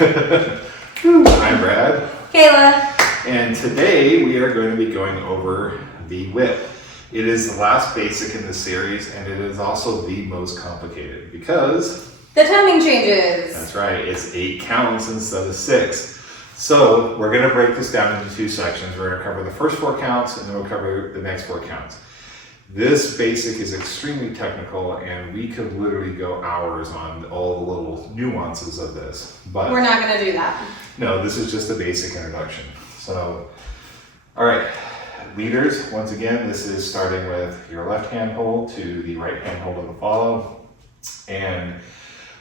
I'm Brad. Kayla. And today we are going to be going over the whip. It is the last basic in the series, and it is also the most complicated because the timing changes. That's right, it's 8 counts instead of 6. So we're going to break this down into 2 sections. We're going to cover the first 4 counts, and then we'll cover the next 4 counts. This basic is extremely technical, and we could literally go hours on all the little nuances of this. But we're not going to do that. No, this is just a basic introduction. So, all right, leaders, once again, this is starting with your left hand hold to the right hand hold of the follow. And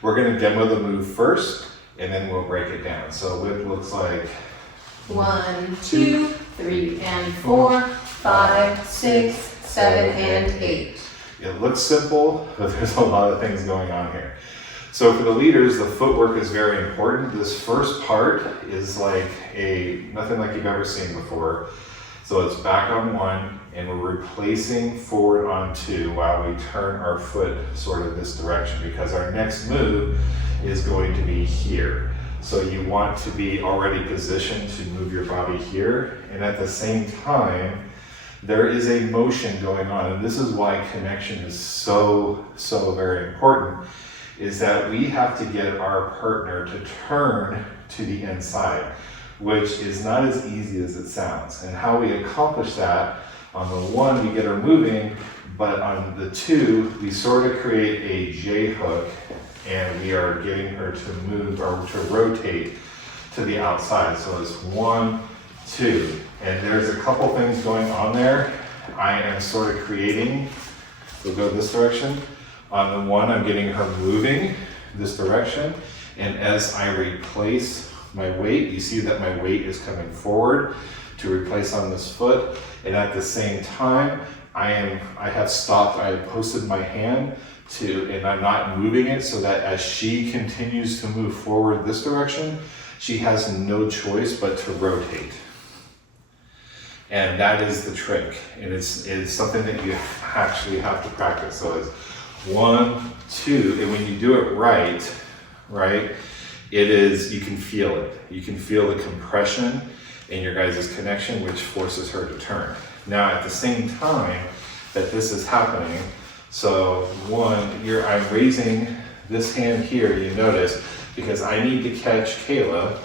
we're going to demo the move first, and then we'll break it down. So whip looks like 1, 2, 3, and 4, 5, 6, 7, and 8. It looks simple, but there's a lot of things going on here. So for the leaders, the footwork is very important. This first part is like nothing like you've ever seen before. So it's back on 1, and we're replacing forward on 2 while we turn our foot sort of this direction, because our next move is going to be here. So you want to be already positioned to move your body here, and at the same time, there is a motion going on, and this is why connection is so very important, is that we have to get our partner to turn to the inside, which is not as easy as it sounds. And how we accomplish that, on the 1, we get her moving, but on the 2, we sort of create a J hook, and we are getting her to move or to rotate to the outside. So it's 1, 2, and there's a couple things going on there. I am sort of creating, we'll go this direction. On the 1, I'm getting her moving this direction, and as I replace my weight, you see that my weight is coming forward to replace on this foot, and at the same time, I have stopped, I have posted my hand and I'm not moving it, so that as she continues to move forward this direction, she has no choice but to rotate. And that is the trick, and it's something that you actually have to practice. So it's 1, 2, and when you do it right, it is, you can feel it. You can feel the compression in your guys' connection, which forces her to turn. Now at the same time that this is happening, so 1, I'm raising this hand here, you notice, because I need to catch Kayla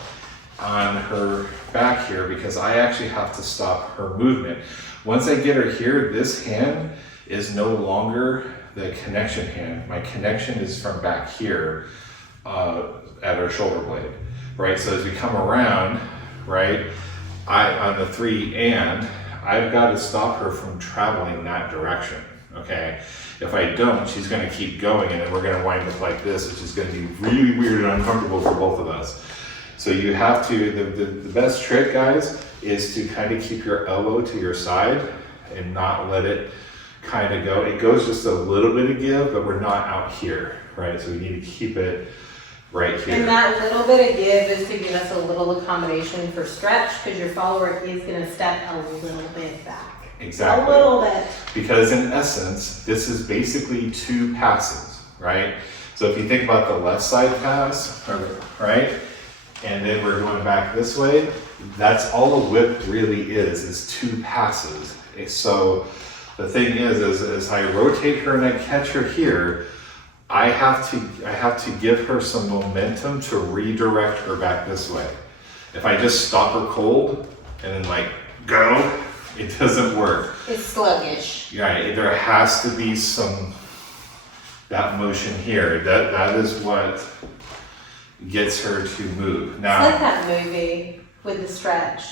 on her back here, because I actually have to stop her movement. Once I get her here, this hand is no longer the connection hand. My connection is from back here at her shoulder blade, right? So as we come around, right, on the 3, and I've got to stop her from traveling that direction, okay? If I don't, she's going to keep going, and then we're going to wind up like this, which is going to be really weird and uncomfortable for both of us. So you have to, the best trick, guys, is to kind of keep your elbow to your side and not let it kind of go. It goes just a little bit of give, but we're not out here, right? So we need to keep it right here. And that little bit of give is to give us a little accommodation for stretch, because your follower is going to step a little bit back. Exactly. A little bit. Because in essence, this is basically 2 passes, right? So if you think about the left side pass, right? And then we're going back this way, that's all a whip really is 2 passes. So the thing is as I rotate her and I catch her here, I have to give her some momentum to redirect her back this way. If I just stop her cold and then go, it doesn't work. It's sluggish. Right, there has to be that motion here. That is what gets her to move. Now, it's like that movie with the stretch.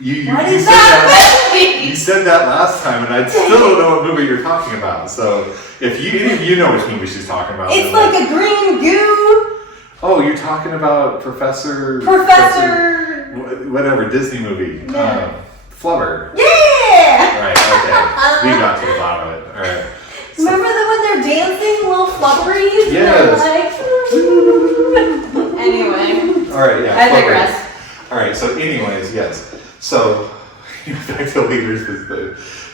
You said that last time, and I still don't know what movie you're talking about. So if any of you know which movie she's talking about. It's like a green goo. Oh, you're talking about Professor whatever, Disney movie. Yeah. Flubber. Yeah! Right, okay. We got to the bottom of it. All right. Remember when they're dancing, little flubberies? Yes. Anyway. All right, yeah. I digress. All right, so anyways, yes. So, back to leaders.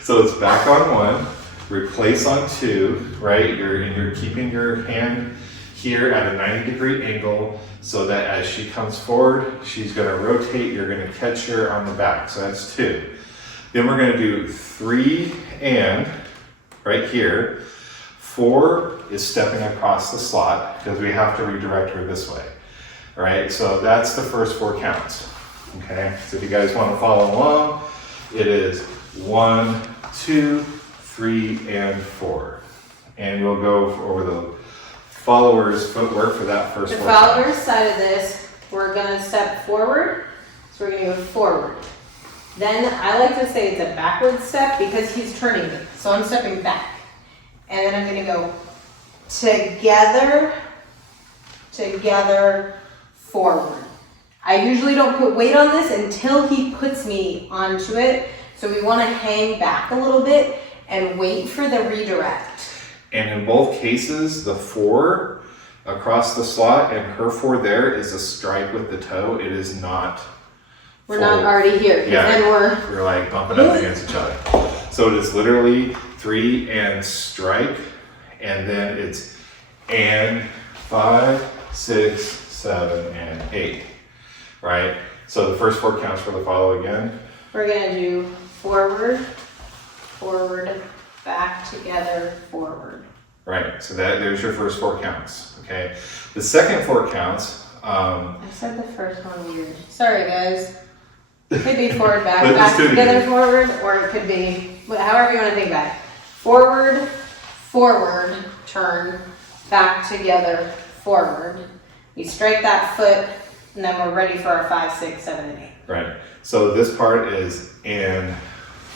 So it's back on 1, replace on 2, right? You're keeping your hand here at a 90-degree angle so that as she comes forward, she's gonna rotate, you're gonna catch her on the back. So that's 2. Then we're gonna do 3 and right here. 4 is stepping across the slot because we have to redirect her this way. All right, so that's the first 4 counts. Okay, so if you guys want to follow along, it is 1, 2, 3, and 4. And we'll go over the follower's footwork for that first The 4 counts. follower's side of this, we're gonna step forward, so we're gonna go forward. Then I like to say it's a backward step because he's turning me, so I'm stepping back. And then I'm gonna go together, together, forward. I usually don't put weight on this until he puts me onto it. So we wanna hang back a little bit and wait for the redirect. And in both cases, the 4 across the slot and her 4 there is a strike with the toe. It is not. We're not already here, Yeah, then we're like bumping up against each other. So it is literally 3 and strike, and then it's and 5, 6, 7, and 8, right? So the first 4 counts for the follow again. we're gonna do forward, forward, back, together, forward. Right, so there's your first 4 counts, okay? The second 4 counts, I said the first one weird. Sorry guys. It could be forward, back, Let's back, do it together, again. forward, or it could be, however you wanna think about it. Forward, forward, turn, back, together, forward. We strike that foot, and then we're ready for our 5, 6, 7, and 8. right? So this part is in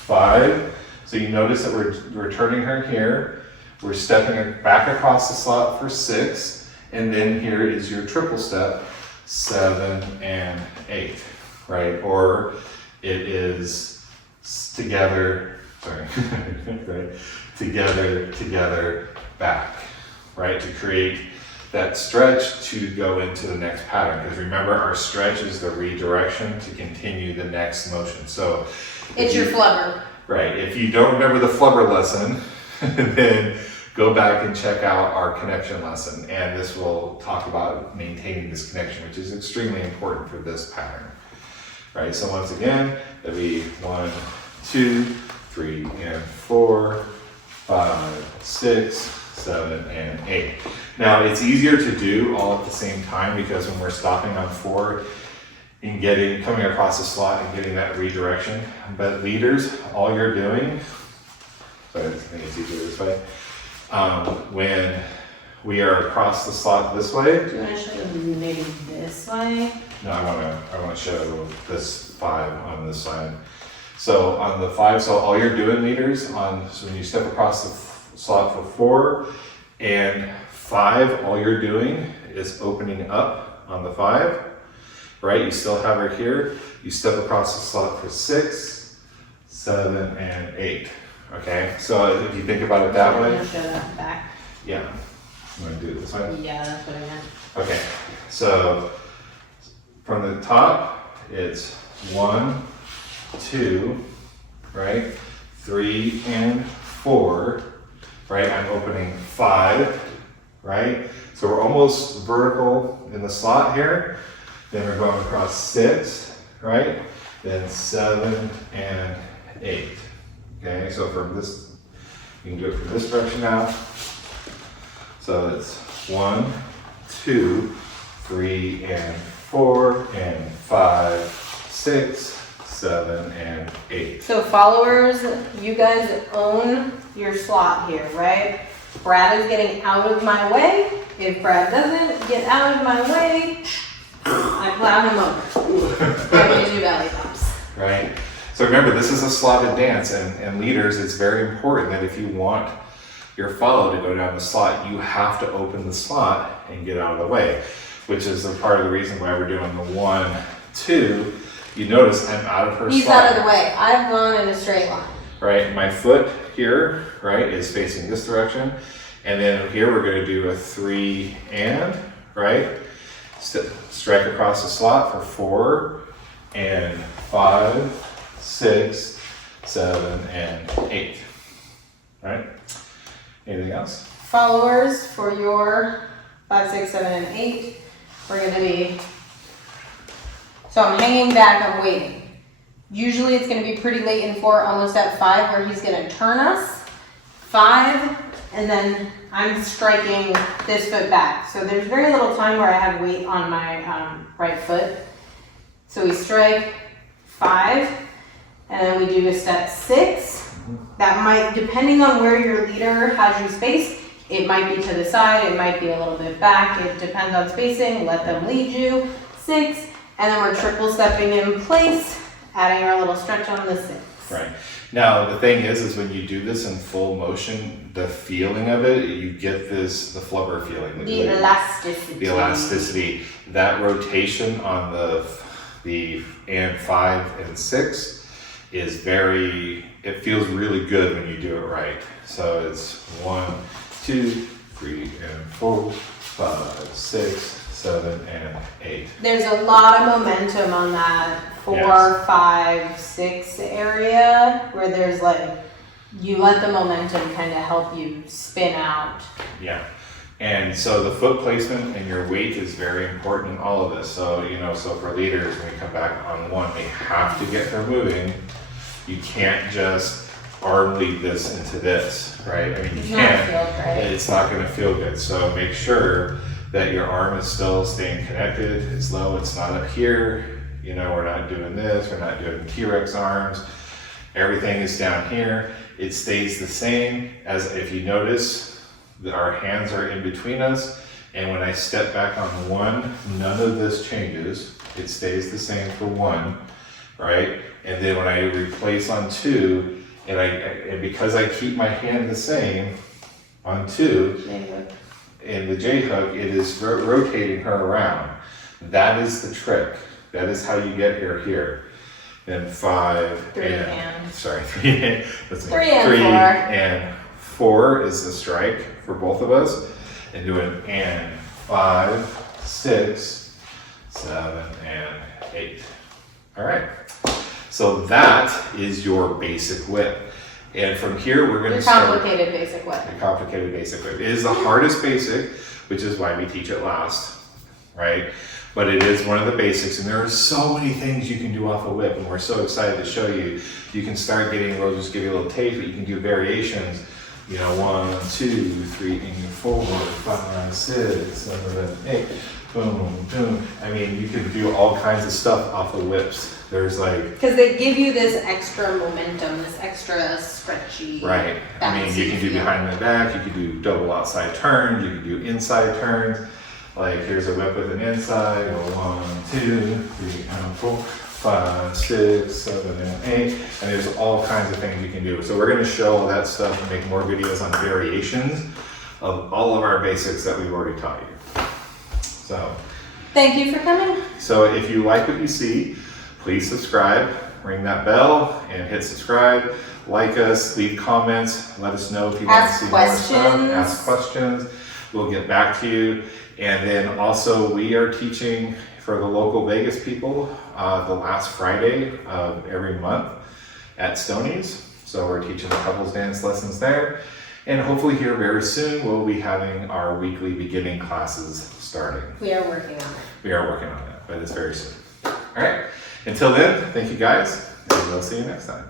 5. So you notice that we're turning her here. We're stepping back across the slot for 6. And then here is your triple step, 7 and 8, right? Or it is together, sorry, right? Together, together, back, right? To create that stretch to go into the next pattern. Because remember, our stretch is the redirection to continue the next motion. So It's your flubber. right, if you don't remember the flubber lesson, then go back and check out our connection lesson. And this will talk about maintaining this connection, which is extremely important for this pattern. Right, so once again, that'd be 1, 2, 3, and 4, 5, 6, 7, and 8. Now, it's easier to do all at the same time because when we're stopping on 4 and coming across the slot and getting that redirection, but leaders, all you're doing, so I think it's easier this way, when we are across the slot this way. Do you want to show them maybe this way? No, I want to show this 5 on this side. So on the 5, so all you're doing, leaders, so when you step across the slot for 4 and 5, all you're doing is opening up on the 5, right? You still have her here. You step across the slot for 6, 7, and 8. Okay, so if you think about it that I'm way, going to show that back. yeah. I'm gonna do it this way. Yeah, that's what I meant. Okay, so from the top, it's 1, 2, right? 3 and 4, right? I'm opening 5, right? So we're almost vertical in the slot here. Then we're going across 6, right? Then 7 and 8. Okay, so from this, you can do it from this direction now. So it's 1, 2, 3, and 4, and 5, 6, 7, and 8. So followers, you guys own your slot here, right? Brad is getting out of my way. If Brad doesn't get out of my way, I plow him over. I do belly bumps. Right? So remember, this is a slotted dance, and leaders, it's very important that if you want your follow to go down the slot, you have to open the slot and get out of the way, which is a part of the reason why we're doing the 1, 2. You notice I'm out of her He's slot. out of the way. I've gone in a straight line. Right, my foot here, right, is facing this direction. And then here we're gonna do a 3 and, right? Strike across the slot for 4 and 5, 6, 7, and 8. All right, anything else? Followers, for your 5, 6, 7, and 8. We're gonna be, so I'm hanging back, I'm waiting. Usually it's gonna be pretty late in 4, almost at 5, where he's gonna turn us. 5, and then I'm striking this foot back. So there's very little time where I have weight on my right foot. So we strike 5, and then we do a step 6. That might, depending on where your leader has you spaced, it might be to the side, it might be a little bit back. It depends on spacing. Let them lead you. 6, and then we're triple stepping in place, adding our little stretch on the 6. Right. Now, the thing is when you do this in full motion, the feeling of it, you get this, the flubber feeling. The elasticity. The elasticity. That rotation on the and 5 and 6 is very, it feels really good when you do it right. So it's 1, 2, 3, and 4, 5, 6, 7, and 8. There's a lot of momentum on that 4, Yes. 5, 6 area where there's like, you let the momentum kind of help you spin out. Yeah. And so the foot placement and your weight is very important in all of this. So, you know, so for leaders, when we come back on 1, they have to get her moving. You can't just arm lead this into this, right? I mean, you It's can. not feel great. It's not going to feel good. So make sure that your arm is still staying connected. It's low. It's not up here. You know, we're not doing this. We're not doing T-Rex arms. Everything is down here. It stays the same as if you notice that our hands are in between us. And when I step back on 1, none of this changes. It stays the same for 1, right? And then when I replace on 2, and because I keep my hand the same on 2, in the J hook, it is rotating her around. That is the trick. That is how you get her here. Then 5 3 and. Sorry, 3 let's see, 3 and 3 4. and 4 is the strike for both of us. And do an and 5, 6, 7, and 8. All right. So that is your basic whip. And from here, we're going to start. Complicated basic whip. The complicated basic whip. It is the hardest basic, which is why we teach it last, right? But it is one of the basics, and there are so many things you can do off a whip, and we're so excited to show you. You can start getting, we'll just give you a little taste, but you can do variations. You know, 1, 2, 3, and 4, 5, 6, 7, 8. Boom, boom. I mean, you can do all kinds of stuff off the whips. There's like, Because they give you this extra momentum, this extra stretchy. right. I mean, you can do behind the back, you can do double outside turns, you can do inside turns. Like here's a whip with an inside, go 1, 2, 3, and 4, 5, 6, 7, and 8. And there's all kinds of things you can do. So we're going to show all that stuff and make more videos on variations of all of our basics that we've already taught you. So Thank you for coming. So if you like what you see, please subscribe, ring that bell, and hit subscribe. Like us, leave comments, let us know if you want to see more stuff. Ask questions. We'll get back to you. And then also we are teaching for the local Vegas people the last Friday of every month at Stony's. So we're teaching the couples dance lessons there. And hopefully here very soon we'll be having our weekly beginning classes starting. We are working on it. We are working on that, but it's very soon. All right. Until then, thank you guys, and we'll see you next time.